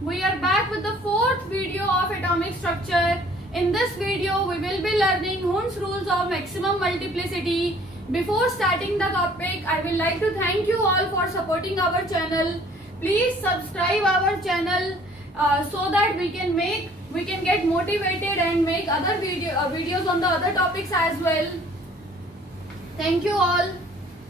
we are back with the fourth video of atomic structure. In this video, we will be learning Hund's rules of maximum multiplicity. Before starting the topic, I will like to thank you all for supporting our channel. Please subscribe our channel so that we can get motivated and make other videos on the other topics as well. Thank you all.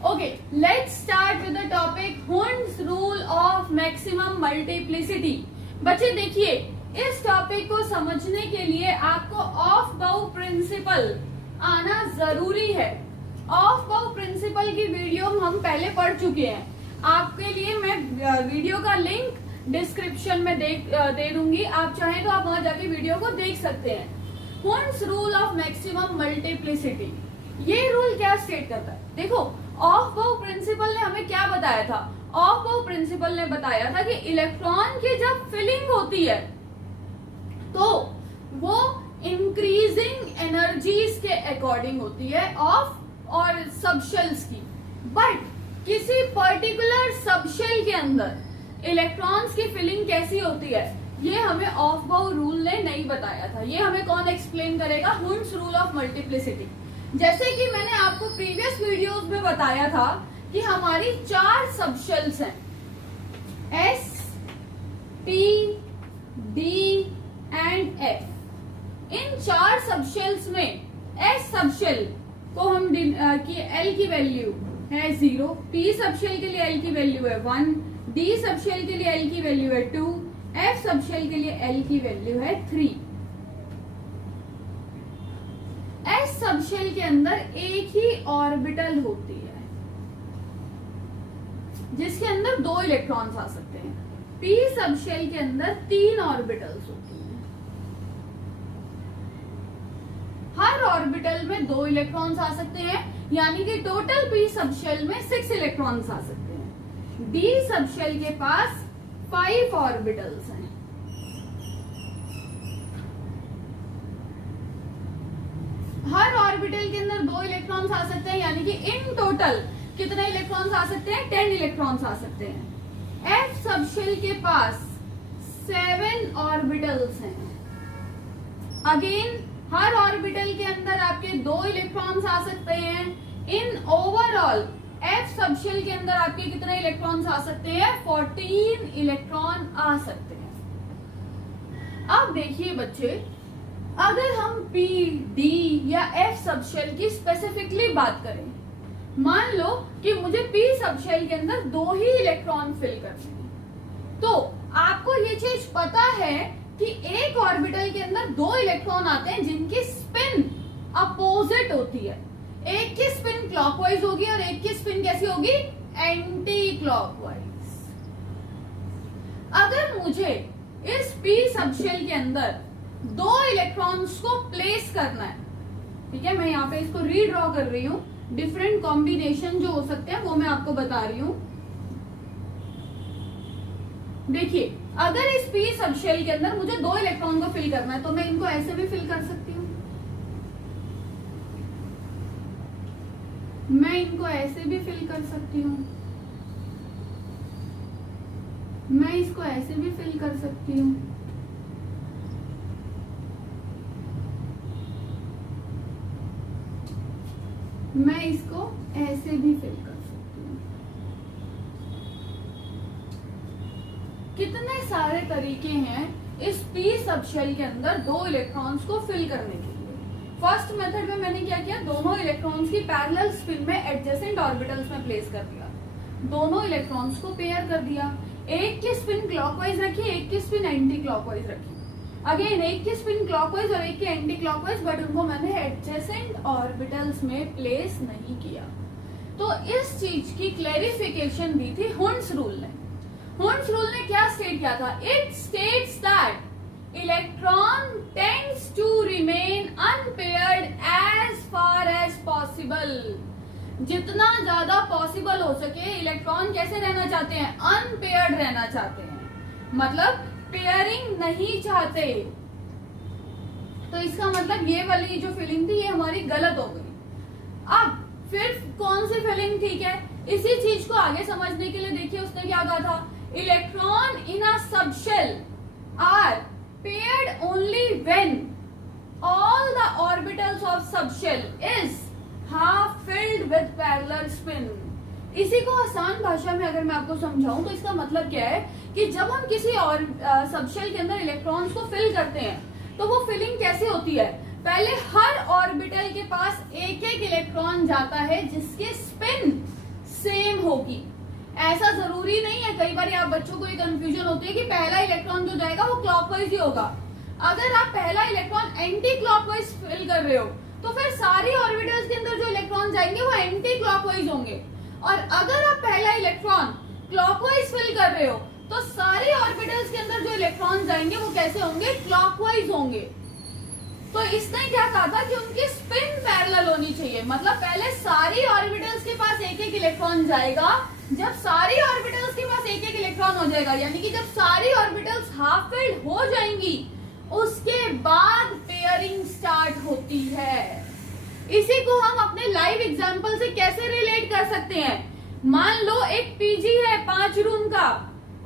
Okay, let's start with the topic Hund's rule of maximum multiplicity. बच्चे देखिए, इस topic को समझने के लिए आपको of बाउ principal आना जरूरी है. ऑफ बाउ प्रिंसिपल की वीडियो हम पहले पढ़ चुके हैं. आपके लिए मैं वीडियो का लिंक डिस्क्रिप्शन में दे दूंगी. आप चाहें तो आप वहां जाके वीडियो को देख सकते हैं. Hund's rule of maximum multiplicity, ये रूल क्या स्टेट करता है? देखो, ऑफ बाउ प्रिंसिपल ने हमें क्या बताया था? ऑफ बाउ प्रिंसिपल ने बताया था कि इलेक्ट्रॉन की जब फिलिंग होती है तो वो इंक्रीजिंग एनर्जीज के अकॉर्डिंग होती है ऑफ और सबशेल्स की. बट किसी पर्टिकुलर सबशेल के अंदर इलेक्ट्रॉन्स की फिलिंग कैसी होती है, ये हमें ऑफ बाउ रूल ने नहीं बताया था. ये हमें कौन एक्सप्लेन करेगा? Hund's rule of multiplicity. जैसे कि मैंने आपको प्रीवियस वीडियोस में बताया था कि हमारी 4 सबशेल्स हैं, S, P, D and F. In 4 subshells में S सबशेल को हम की L की वैल्यू है 0, P सबशेल के लिए L की वैल्यू है 1, D सबशेल के लिए L की वैल्यू है 2, F सबशेल के लिए L की वैल्यू है 3. S सबशेल के अंदर एक ही ऑर्बिटल होती है जिसके अंदर 2 इलेक्ट्रॉन्स आ सकते हैं. P सबशेल के अंदर 3 ऑर्बिटल्स होती हैं. हर ऑर्बिटल में 2 इलेक्ट्रॉन्स आ सकते हैं, यानी कि टोटल P सबशेल में 6 इलेक्ट्रॉन्स आ सकते हैं. D सबशेल के पास 5 ऑर्बिटल्स हैं. हर ऑर्बिटल के अंदर 2 इलेक्ट्रॉन्स आ सकते हैं, यानी कि इन टोटल कितने इलेक्ट्रॉन्स आ सकते हैं? 10 इलेक्ट्रॉन्स आ सकते हैं. F सबशेल के पास 7 ऑर्बिटल्स हैं. अगेन हर ऑर्बिटल के अंदर आपके 2 इलेक्ट्रॉन्स आ सकते हैं. इन ओवरऑल F सबशेल के अंदर आपके कितने इलेक्ट्रॉन्स आ सकते हैं? 14 इलेक्ट्रॉन आ सकते हैं. अब देखिए बच्चे, अगर हम P, D या F सबशेल की स्पेसिफिकली बात करें, मान लो कि मुझे P सबशेल के अंदर 2 ही इलेक्ट्रॉन फिल करने हैं, तो आपको ये चीज पता है कि एक ऑर्बिटल के अंदर 2 इलेक्ट्रॉन आते हैं जिनकी स्पिन अपोजिट होती है. एक की स्पिन क्लॉकवाइज होगी और एक की स्पिन कैसी होगी? Anti clockwise. अगर मुझे इस P सबशेल के अंदर 2 इलेक्ट्रॉन्स को प्लेस करना है, ठीक है, मैं यहाँ पे इसको रीड्रॉ कर रही हूँ. डिफरेंट कॉम्बिनेशन जो हो सकते हैं वो मैं आपको बता रही हूँ. देखिए, अगर इस P सबशेल के अंदर मुझे 2 इलेक्ट्रॉन को फिल करना है तो मैं इनको ऐसे भी फिल कर सकती हूँ. मैं इनको ऐसे भी फिल कर सकती हूँ. मैं इसको ऐसे भी फिल कर सकती हूँ. मैं इसको ऐसे भी फिल कर सकती हूँ. कितने सारे तरीके हैं इस P सबशेल के अंदर 2 इलेक्ट्रॉन्स को फिल करने के लिए. फर्स्ट मेथड में मैंने क्या किया? दोनों इलेक्ट्रॉन्स की पैरेलल स्पिन में एडजेसेंट ऑर्बिटल्स में प्लेस कर दिया. दोनों इलेक्ट्रॉन्स को पेयर कर दिया. एक की स्पिन क्लॉकवाइज रखी, एक की स्पिन एंटी क्लॉकवाइज रखी. अगेन एक की स्पिन क्लॉकवाइज और एक की एंटी क्लॉकवाइज, बट उनको मैंने एडजेसेंट ऑर्बिटल्स में प्लेस नहीं किया. तो इस चीज की क्लैरिफिकेशन दी थी Hund's रूल ने. Hund's रूल ने क्या स्टेट किया था? It states that electron tends to remain unpaired as far as possible. जितना ज्यादा पॉसिबल हो सके इलेक्ट्रॉन कैसे रहना चाहते हैं? अनपेयर्ड रहना चाहते हैं, मतलब पेयरिंग नहीं चाहते. तो इसका मतलब ये वाली जो फिलिंग थी ये हमारी गलत हो गई. अब फिर कौन सी फिलिंग ठीक है? इसी चीज को आगे समझने के लिए देखिए उसने क्या कहा था? Electron in a subshell are paired only when all the orbitals of subshell is half filled with parallel spin. इसी को आसान भाषा में अगर मैं आपको समझाऊं तो इसका मतलब क्या है कि जब हम किसी और सबशेल के अंदर इलेक्ट्रॉन्स को फिल करते हैं तो वो फिलिंग कैसे होती है, पहले हर ऑर्बिटल के पास एक एक इलेक्ट्रॉन जाता है जिसके स्पिन सेम होगी। ऐसा जरूरी नहीं है, कई बार आप बच्चों को ये कंफ्यूजन होती है कि पहला इलेक्ट्रॉन जो जाएगा वो क्लॉकवाइज ही होगा। अगर आप पहला इलेक्ट्रॉन एंटी क्लॉकवाइज फिल कर रहे हो तो फिर सारी ऑर्बिटल्स के अंदर जो इलेक्ट्रॉन जाएंगे वो एंटी क्लॉकवाइज होंगे, और अगर आप पहला इलेक्ट्रॉन क्लॉकवाइज फिल कर रहे हो तो सारी ऑर्बिटल्स के अंदर जो इलेक्ट्रॉन जाएंगे वो कैसे होंगे, क्लॉकवाइज होंगे। तो इसने क्या कहा था कि उनकी स्पिन पैरेलल होनी चाहिए, मतलब पहले सारी ऑर्बिटल्स के पास एक एक इलेक्ट्रॉन जाएगा, जब सारी ऑर्बिटल्स के पास एक एक इलेक्ट्रॉन हो जाएगा यानी कि जब सारी ऑर्बिटल्स हाफ फिल्ड हो जाएंगी उसके बाद पेयरिंग स्टार्ट होती है। इसी को हम अपने लाइव एग्जांपल से कैसे रिलेट कर सकते हैं, मान लो एक पीजी है 5 रूम का,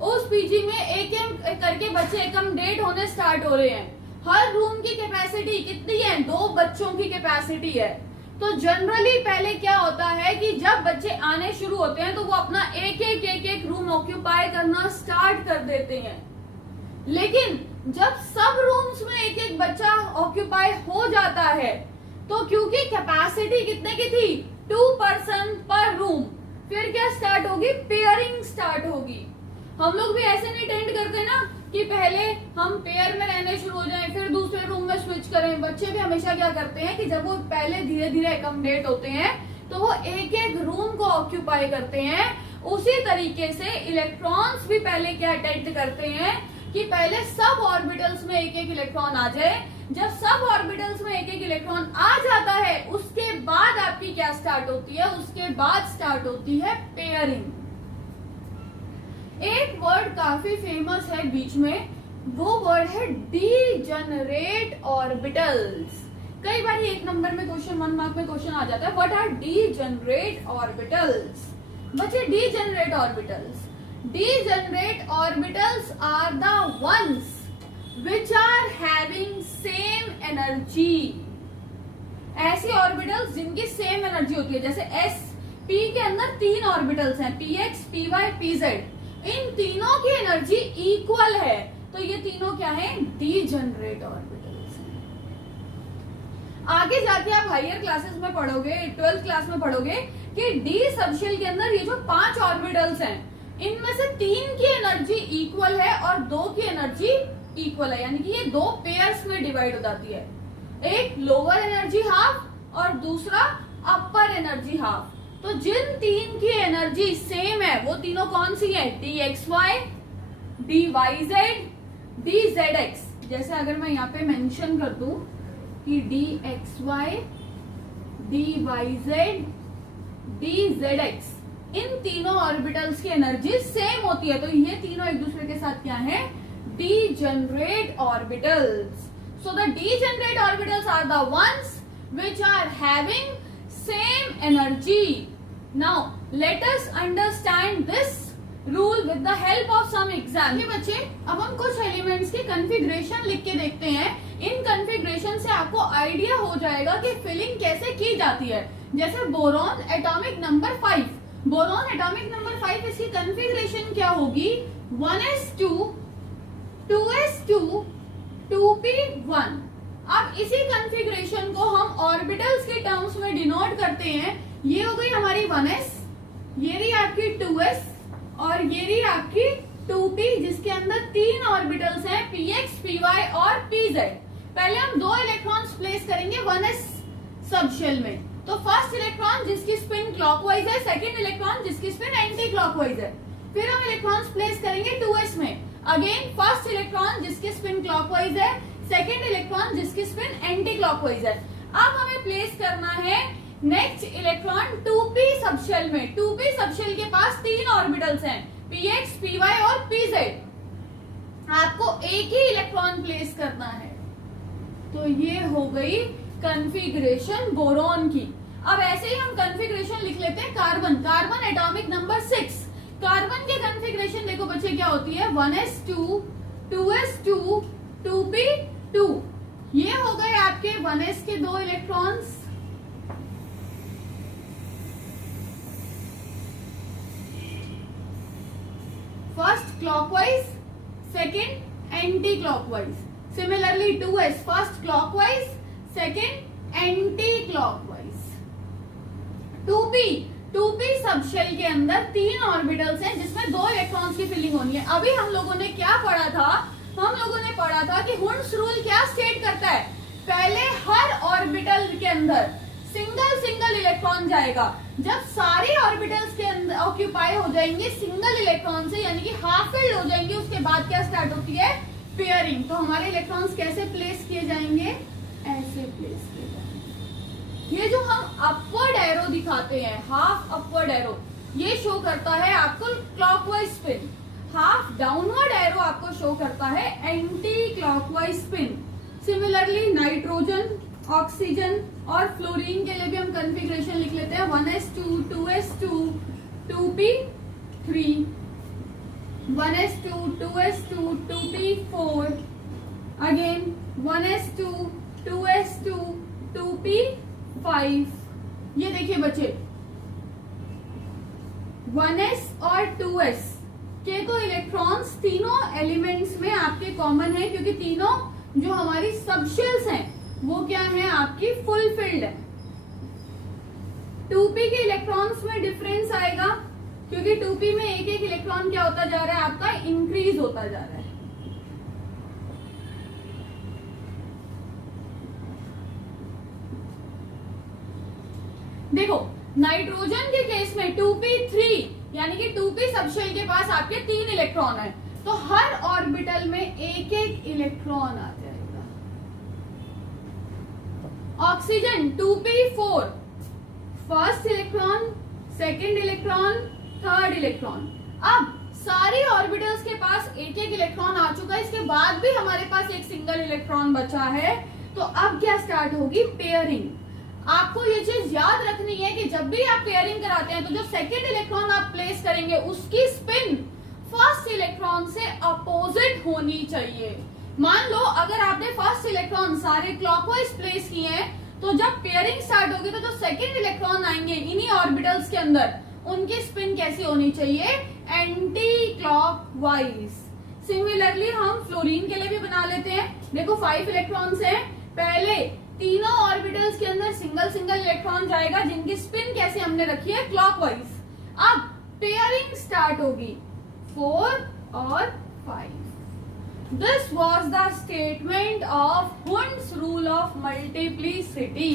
उस पीजी में एक एक करके बच्चे एकमडेट होने स्टार्ट हो रहे हैं। हर रूम की कैपेसिटी कितनी है, 2 बच्चों की कैपेसिटी है। तो जनरली पहले क्या होता है कि जब बच्चे आने शुरू होते हैं तो वो अपना एक एक रूम ऑक्यूपाई करना स्टार्ट कर देते हैं, लेकिन जब सब रूम्स में एक एक बच्चा ऑक्यूपाई हो जाता है तो क्योंकि कैपेसिटी कितने की थी, 2 पर्सन पर रूम, फिर क्या स्टार्ट होगी, पेयरिंग स्टार्ट होगी। हम लोग भी ऐसे नहीं टेंड करते ना कि पहले हम पेयर में रहने शुरू हो जाएं फिर दूसरे रूम में स्विच करें। बच्चे भी हमेशा क्या करते हैं कि जब वो पहले धीरे धीरे एकमडेट होते हैं तो वो एक एक रूम को ऑक्यूपाई करते हैं। उसी तरीके से इलेक्ट्रॉन्स भी पहले क्या अटेंड करते हैं कि पहले सब ऑर्बिटल्स में एक एक इलेक्ट्रॉन आ जाए। जब सब ऑर्बिटल्स में एक एक इलेक्ट्रॉन आ जाता है उसके बाद आपकी क्या स्टार्ट होती है, उसके बाद स्टार्ट होती है पेयरिंग। एक वर्ड काफी फेमस है बीच में, वो वर्ड है डीजनरेट ऑर्बिटल्स। कई बार 1 नंबर में क्वेश्चन 1 मार्क में क्वेश्चन आ जाता है, व्हाट आर डीजनरेट ऑर्बिटल्स। बच्चे degenerate orbitals, degenerate orbitals are the ones which are having same energy। ऐसी ऑर्बिटल्स जिनकी सेम एनर्जी होती है, जैसे एस पी के अंदर 3 ऑर्बिटल्स हैं, p x p y p z, इन तीनों की एनर्जी इक्वल है, तो ये तीनों क्या है, डीजनरेट ऑर्बिटल्स हैं। आगे जाके आप हायर क्लासेस में पढ़ोगे, 12th क्लास में पढ़ोगे कि डी सबशेल के अंदर ये जो 5 ऑर्बिटल्स हैं इनमें से 3 की एनर्जी इक्वल है और 2 की एनर्जी इक्वल है, यानी कि ये 2 पेयर्स में डिवाइड हो जाती है, एक लोअर एनर्जी हाफ और दूसरा अपर एनर्जी हाफ। तो जिन 3 की एनर्जी सेम है वो तीनों कौन सी है, d x y, d y z, d z x. जैसे अगर मैं यहाँ पे मेंशन कर दूं कि d x y, d y z, d z x, इन तीनों ऑर्बिटल्स की एनर्जी सेम होती है, तो ये तीनों एक दूसरे के साथ क्या है, degenerate orbitals. So the degenerate orbitals are the ones which are having same energy. Now let us understand this rule with the help of some example. ये बच्चे अब हम कुछ एलिमेंट्स के कॉन्फ़िगरेशन लिख के देखते हैं। इन कॉन्फ़िगरेशन से आपको आइडिया हो जाएगा कि फिलिंग कैसे की जाती है। जैसे boron atomic number 5, boron atomic number 5, इसकी कॉन्फ़िगरेशन क्या होगी, 1s2 2s2 2p1। अब इसी कॉन्फ़िगरेशन को हम ऑर्बिटल्स के टर्म्स में डिनोट करते हैं। ये हो गई हमारी 1s, ये रही आपकी 2s और ये रही आपकी 2p, जिसके अंदर 3 ऑर्बिटल्स हैं, px, py और pz। पहले हम 2 इलेक्ट्रॉन्स प्लेस करेंगे 1s सबशेल में। तो फर्स्ट इलेक्ट्रॉन जिसकी स्पिन क्लॉकवाइज है, सेकेंड इलेक्ट्रॉन जिसकी स्पिन एंटी क्लॉकवाइज है। फिर हम इलेक्ट्रॉन्स प्लेस करेंगे 2s में, अगेन फर्स्ट इलेक्ट्रॉन जिसकी स्पिन क्लॉकवाइज है, सेकेंड इलेक्ट्रॉन जिसकी स्पिन एंटी क्लॉकवाइज है। अब हमें प्लेस करना है नेक्स्ट इलेक्ट्रॉन 2p सबशेल में। 2p सबशेल के पास 3 ऑर्बिटल्स हैं, px, py और pz। आपको एक ही इलेक्ट्रॉन प्लेस करना है। तो ये हो गई कॉन्फ़िगरेशन बोरॉन की। अब ऐसे ही हम कॉन्फ़िगरेशन लिख लेते हैं carbon, carbon atomic number 6। Carbon के कॉन्फ़िगरेशन देखो बच्चे क्या होती है, 1s2 2s2 2p2। ये हो गए आपके 1s के 2 electrons. First clockwise, second anti clockwise. Similarly 2s first clockwise, second anti clockwise. 2p subshell के अंदर 3 ऑर्बिटल्स हैं जिसमें 2 इलेक्ट्रॉन्स की फिलिंग होनी है। अभी हम लोगों ने क्या पढ़ा था? हम लोगों ने पढ़ा था कि हुंड्स रूल क्या स्टेट करता है, पहले हर ऑर्बिटल के अंदर सिंगल इलेक्ट्रॉन जाएगा। जब सारे ऑर्बिटल्स के अंदर ऑक्यूपाई हो जाएंगे सिंगल इलेक्ट्रॉन से, यानी कि हाफ फिल्ड हो जाएंगे, उसके बाद क्या स्टार्ट होती है? पेयरिंग। तो हमारे इलेक्ट्रॉन्स कैसे प्लेस किए जाएंगे? ऐसे प्लेस किए जाएंगे। ये जो हम अपवर्ड एरो दिखाते हैं, हाफ अपवर्ड एरो, ये शो करता है आपको clockwise spin. Half downward arrow आपको शो करता है anti clockwise spin. Similarly nitrogen, oxygen और फ्लोरीन के लिए भी हम कॉन्फ़िगरेशन लिख लेते हैं 1s2 2s2 2p3, 1s2 2s2 2p4, again 1s2 2s2 2p5। ये देखिए बच्चे, 1s और 2s के तो इलेक्ट्रॉन्स तीनों एलिमेंट्स में आपके कॉमन है, क्योंकि तीनों जो हमारी सबशेल्स हैं वो क्या है? आपकी फुल फिल्ड है। 2p के इलेक्ट्रॉन्स में डिफरेंस आएगा, क्योंकि 2p में एक एक इलेक्ट्रॉन क्या होता जा रहा है? आपका इंक्रीज होता जा रहा है। देखो नाइट्रोजन के केस में 2p3 यानी कि 2p सबशेल के पास आपके 3 इलेक्ट्रॉन है, तो हर ऑर्बिटल में एक एक इलेक्ट्रॉन आ जाएगा। Oxygen 2p4 first electron, second electron, third electron. अब सारी ऑर्बिटल्स के पास एक एक इलेक्ट्रॉन आ चुका है, इसके बाद भी हमारे पास एक सिंगल इलेक्ट्रॉन बचा है। तो अब क्या स्टार्ट होगी? पेयरिंग। आपको ये चीज याद रखनी है कि जब भी आप पेयरिंग कराते हैं तो जो सेकेंड इलेक्ट्रॉन आप प्लेस करेंगे उसकी स्पिन फर्स्ट इलेक्ट्रॉन से अपोजिट होनी चाहिए। मान लो अगर आपने फर्स्ट इलेक्ट्रॉन सारे क्लॉकवाइज प्लेस किए हैं, तो जब पेयरिंग स्टार्ट होगी तो जो सेकेंड इलेक्ट्रॉन आएंगे इन्हीं ऑर्बिटल्स के अंदर, उनकी स्पिन कैसी होनी चाहिए? Anti clockwise. सिमिलरली हम फ्लोरीन के लिए भी बना लेते हैं। देखो 5 इलेक्ट्रॉन्स हैं, पहले तीनों ऑर्बिटल्स के अंदर सिंगल इलेक्ट्रॉन जाएगा जिनकी स्पिन कैसे हमने रखी है? क्लॉकवाइज। अब पेयरिंग स्टार्ट होगी 4 और 5। This was the statement of Hund's rule of multiplicity.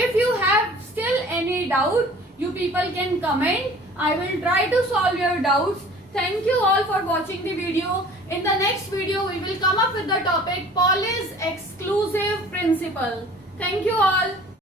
If you have still any doubt, you people can comment. I will try to solve your doubts. Thank you all for watching the video. In the next video, we will come up with the topic Pauli's exclusive principle. Thank you all.